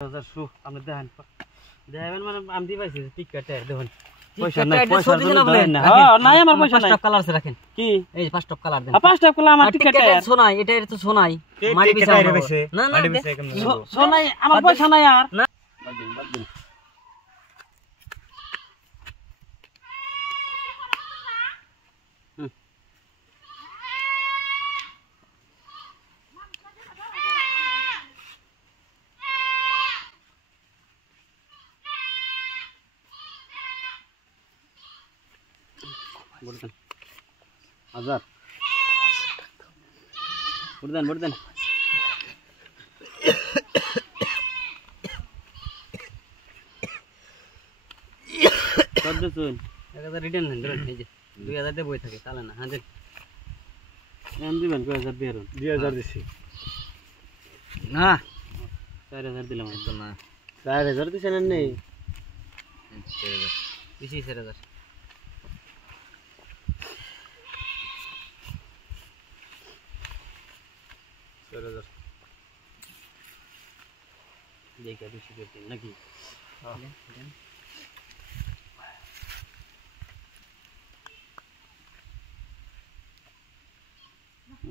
আপনি দেখেন দেখবেন মানে আমি দিয়ে পাইছি টিকেট দেখুন পয়সা নাই পয়সা না হ্যাঁ নাই আমার পয়সা নাই 5 কালার আছে রাখেন কি এই 5 টপ কালার দেন 5 টপ কালার আমার টিকেট সোনাই এটা তো সোনাই মাটি বিছাই রয়েছে না না মাটি বিছাই কেমন সোনাই আমার পয়সা নাই আর না বাদ দিন বলতেন হাজার বলতেন কত শুন 1000 রিটার্ন নেন ধরেন এই যে 2000 দিয়ে বই থাকে তাহলে না হ্যাঁ দেন এম দিবেন 2000 দিয়ে 2000 দিছি না 4000 দিলাম একদম না 4000 দিছেন নেই 4000 বেশি 4000 देखा बेशी करते नाকি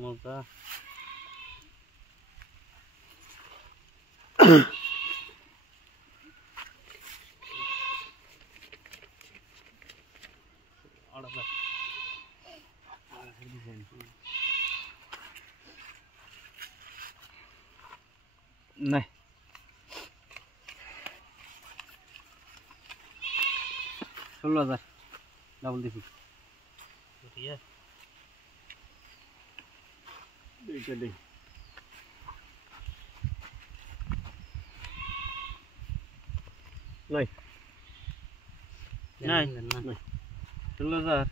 মজা নাই 16000 डबल देखी ठीक है এইটা দেই নাই नहीं नहीं 16000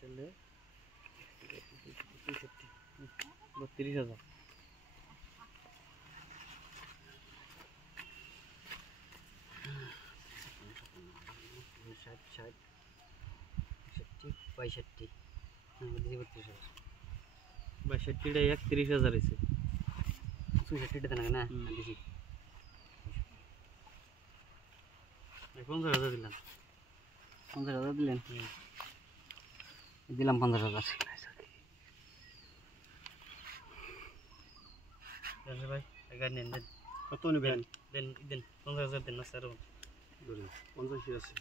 चले 32000 65 32000 আছে 65 টাকা না দিছি 50000 দিলাম 50000 দিলেন দিলাম 50000 আচ্ছা ভাই এগার নেন দেন কত নেবেন দেন দেন 50000 দেন না স্যার 50 আছে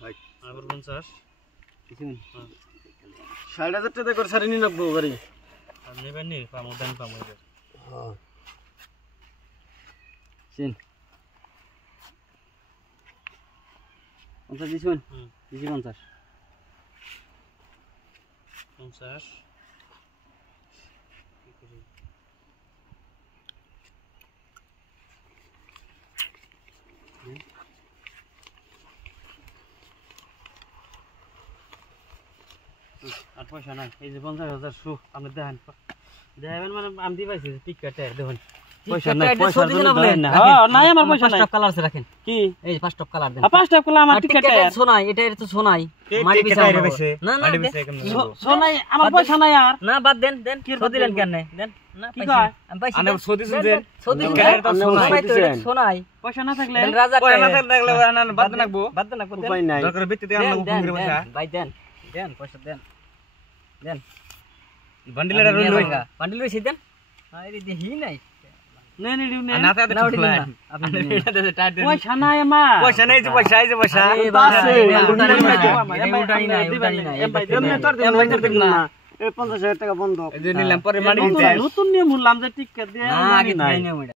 ভাই আবার 50 কিছু নেই 6000 টাকা করে সারি নি লাগবো গাড়ি আর নেবেন নি পামো দেন পামো হ্যাঁ চেন 50 দিছুন দিছি 50 আর পয়সা নাই এই যে 50000 শু আপনি দেখেন দেখবেন মানে আমি দিয়ে পাইছি টিকেট দেখুন পয়সা নাই পয়সা না হ্যাঁ নাই আমার পয়সা নাই 5 টপ কালার আছে রাখেন কি এই 5 টপ কালার দেন 5 টপ কালার আমার টিকেট সোনাই এটা তো সোনাই মাটি বিছাই রয়েছে না না সোনাই আমার পয়সা নাই আর না বাদ দেন দেন কি দিলেন কেন দেন না কি কয় আমি পয়সা আনে সদি দেন সদি তো সোনাই পয়সা না থাকলে পয়সা না থাকলে বাদ নাকবো উপায় নাই দরকার ভিত্তিতে আমরা ঘুরে বসা ভাই দেন দেন পয়সা দেন দেন বান্ডিলটা রইল বান্ডিল রইছে দেন আরে দেহি নাই नहीं नहीं नहीं ना था तो आपने बेटा दे टाइट पैसा নাই আমার পয়সা নাই যে পয়সা এই যে পয়সা উঠাই নাই এমনি তোর দেন না এই 50000 টাকা বন্ধ এই যে নিলাম পরে মানি নতুন নিয়ম বললাম যে টিকেট দিয়ে মানি নাই